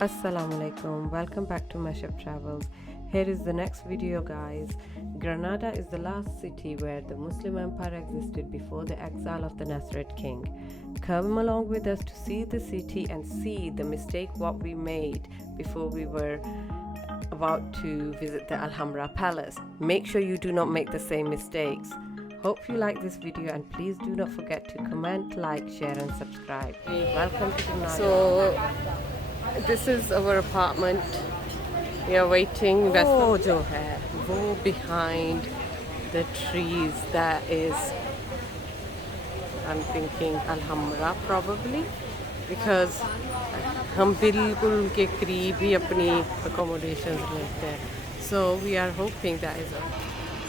Assalamu alaikum, welcome back to Mashup Travels. Here is the next video, guys. Granada is the last city where the Muslim Empire existed before the exile of the Nasrid king. Come along with us to see the city and see the mistake what we made before we were about to visit the Alhambra palace. Make sure you do not make the same mistakes. Hope you like this video and please do not forget to comment, like, share and subscribe. Welcome to Granada. So this is our apartment. We are waiting. वो जो है वो behind the trees, that is, I'm thinking Alhambra probably, because हम बिल्कुल उनके करीब ही अपनी accommodations लेते हैं. So we are hoping that is a.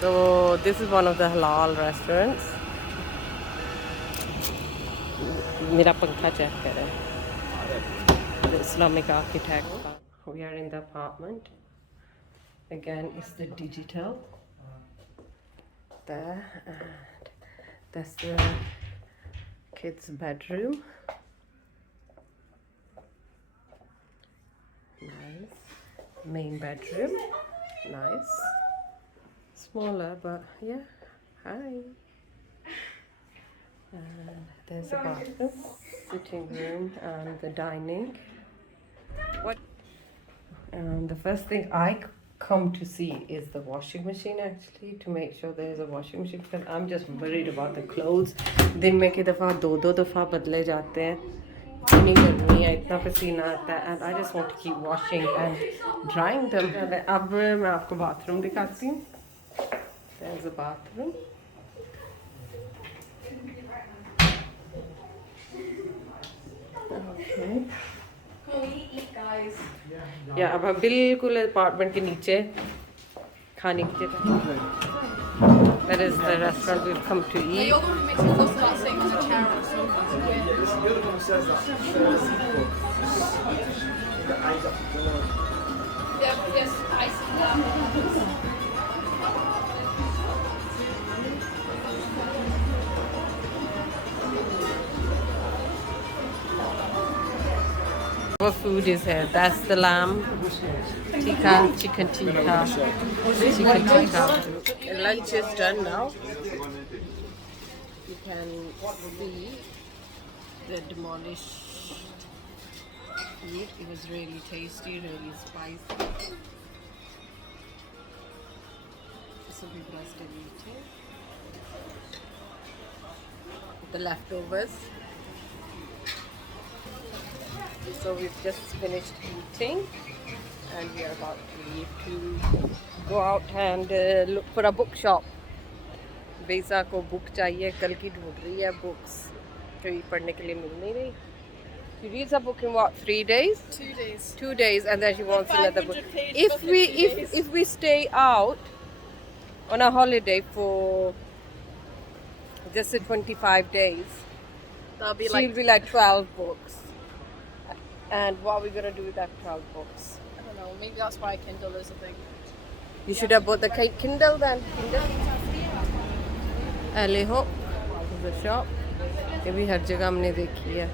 So this is one of the halal restaurants. मेरा पंखा check करें. The Islamic architect. We are in the apartment. Again, it's the digital there, and that's the kids' bedroom. Nice. Main bedroom. Nice. Smaller, but yeah. Hi. And there's a bathroom, sitting room, and the dining. What? The first thing I come to see is the washing machine, actually, to make sure there's a washing machine, because I'm just worried about the clothes. दिन में की दफ़ा दो दफ़ा बदले जाते हैं. इतनी गर्मी है, इतना पसीना आता है, and I just want to keep washing and drying them. अब मैं आपको bathroom दिखाती हूँ. There's a bathroom. Okay. Yeah, अब हम बिल्कुल अपार्टमेंट के नीचे खाने की जगह. That is the restaurant we've come to eat. You're going to make me close to that thing as a chair or something. Yes, I see that. What food is here? That's the lamb tikka, chicken tikka, chicken tikka. Lunch is done now. You can see the demolished food. It was really tasty, really spicy. So people are still eating. The leftovers. So we've just finished eating and we are about to leave to go out and look for a bookshop. बेसा को book चाहिए, कल की ढूंढ रही है books, कोई पढ़ने के लिए मिल नहीं रही. She reads a book in what, 3 days? 2 days. 2 days, and then she wants another book. If we stay out on a holiday for just 25 days, That'll be she'll be like 12 books. And what are we gonna do with that 12 books? I don't know, maybe that's why Kindle is a thing. You should have bought the Kindle then. Aleho is the shop. ये भी हर जगह हमने देखी है.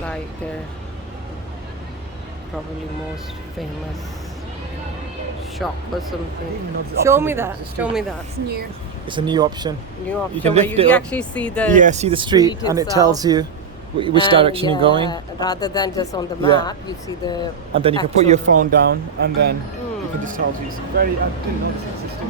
Like probably most famous shop or something. Show me that. Show me that. It's new. It's a new option. New option You can where lift you it up. actually see the See the street and it itself. tells you which And, direction you're going. Rather than just on the Yeah. map, you see the. And then you can put your actual- phone down and then you can just tell you. It's very, I didn't know this existed.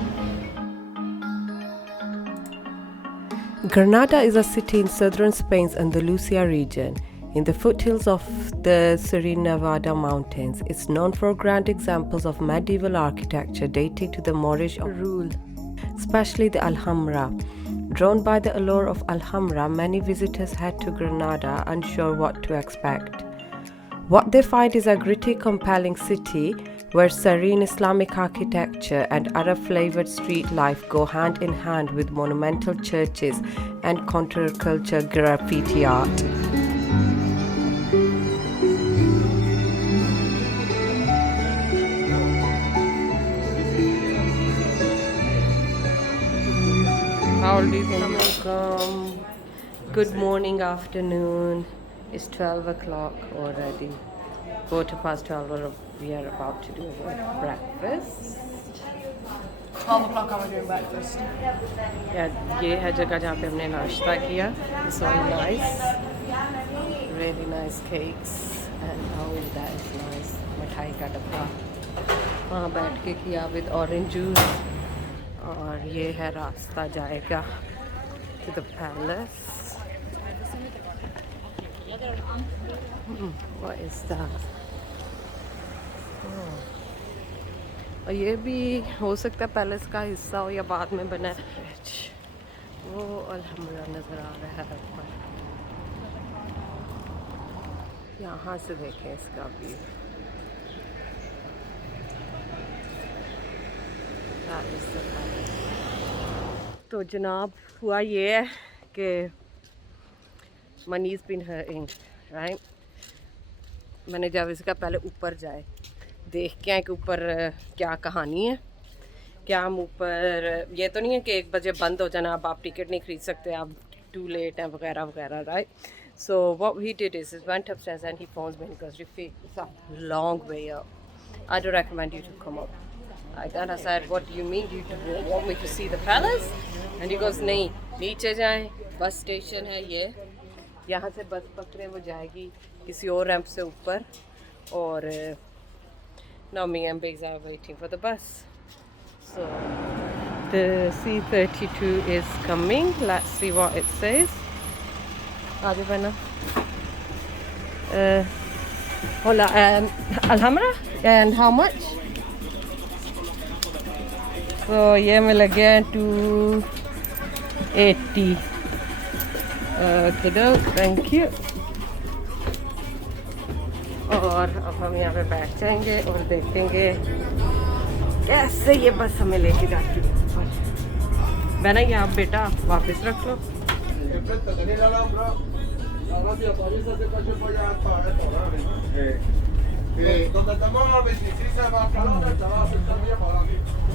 Granada is a city in southern Spain's Andalusia region, in the foothills of the serene Nevada mountains. It's known for grand examples of medieval architecture dating to the Moorish rule, especially the Alhambra. Drawn by the allure of Alhambra, many visitors head to Granada unsure what to expect. What they find is a gritty, compelling city where serene Islamic architecture and Arab-flavored street life go hand in hand with monumental churches and counterculture graffiti art. Good morning, afternoon. It's 12 o'clock already. 12:15 or we are about to do our breakfast. 12 o'clock I was doing breakfast. Yeah, ये है जगह जहाँ पे हमने नाश्ता किया. It's so nice. Really nice cakes and oh that is nice. मिठाई का डब्बा. वहाँ बैठ के किया with orange juice. और ये है रास्ता जाएगा to the palace. What is that? Oh. और ये भी हो सकता है पैलेस का हिस्सा हो या बाद में बना है. वो अलहम्रा नज़र आ रहा है ऊपर. यहाँ से देखें इसका व्यू. तो जनाब हुआ ये है कि मनीज़ बिन हरिंग राइट. मैंने जब इसका पहले ऊपर जाए देख के आए कि ऊपर क्या कहानी है. क्या हम ऊपर ये तो नहीं है कि 1 बजे बंद हो जाना, अब आप टिकट नहीं खरीद सकते, आप टू लेट हैं वगैरह वगैरह right. So what we did is went upstairs and he phones me because it's a long way up. I don't recommend you to come up. I said, what do you mean? Do you want me to see the palace? And he goes, नहीं, नीचे जाएं, bus station है ये, यहाँ से बस पकड़े वो जाएगी किसी और रैंप से ऊपर. और now me and Biggs are waiting for the bus. So the C32 is coming. Let's see what it says. आगे बना. Hola, Alhambra, and how much? So ये में लगे हैं 280. Okay, thank you. और अब हम यहाँ पे बैठ जाएंगे और देखेंगे कैसे ये बस हमें लेके जाती है. बहना ये आप बेटा वापस रख लो.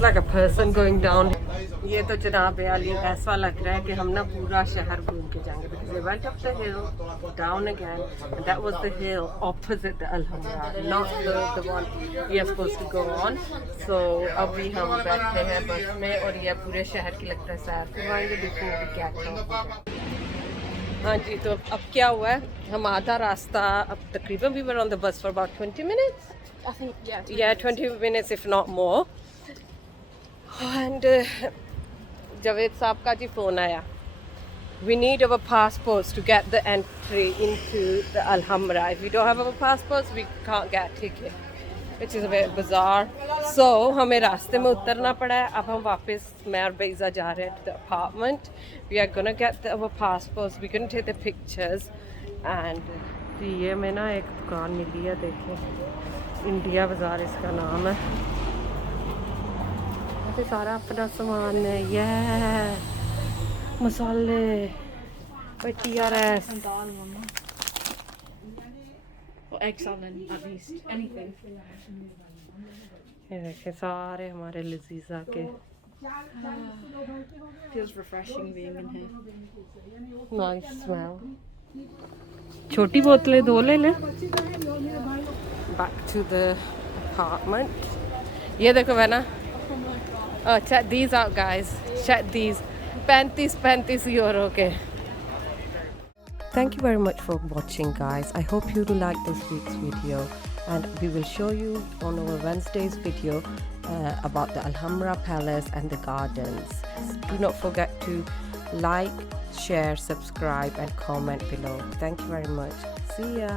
Like a person going down. ये तो जनाब याली ऐसा लग रहा है कि हम ना पूरा शहर घूम के जाएंगे because we went up the hill, down again, and that was the hill opposite the Alhambra, not the one we are supposed to go on. So अभी हम बैठे हैं बस में और ये पूरे शहर की लगता है सैर करवाएंगे. देखो क्या क्या. हाँ जी, तो अब क्या हुआ है, हम आधा रास्ता अब तकरीबन we were on the bus for about 20 minutes. I think, Yeah, 20 minutes if not more. And Javed साहब का जी फ़ोन आया. We need our passports to get the entry into the Alhambra. If we don't have our passports, we can't get a ticket, which is a bit bizarre. So हमें रास्ते में उतरना पड़ा है. अब हम वापस मैं और बेज़ा जा रहे हैं to the apartment. We are gonna get our passports. We're gonna take the pictures. And ये में ना एक दुकान मिली है, देखें, इंडिया बाज़ार इसका नाम है. ये सारा अपना सामान है. ये मसाले, TRS, or egg salad at least, anything. ये देखें सारे हमारे लजीजा के. Feels refreshing being in here. Nice smell. छोटी बोतलें 2 ले लें. Back to the apartment. ये देखो है ना. Oh, check these out, guys. Check these. 35 euro के. Thank you very much for watching, guys. I hope you like this week's video, and we will show you on our Wednesday's video about the Alhambra Palace and the gardens. Do not forget to like, share, subscribe, and comment below. Thank you very much. See ya.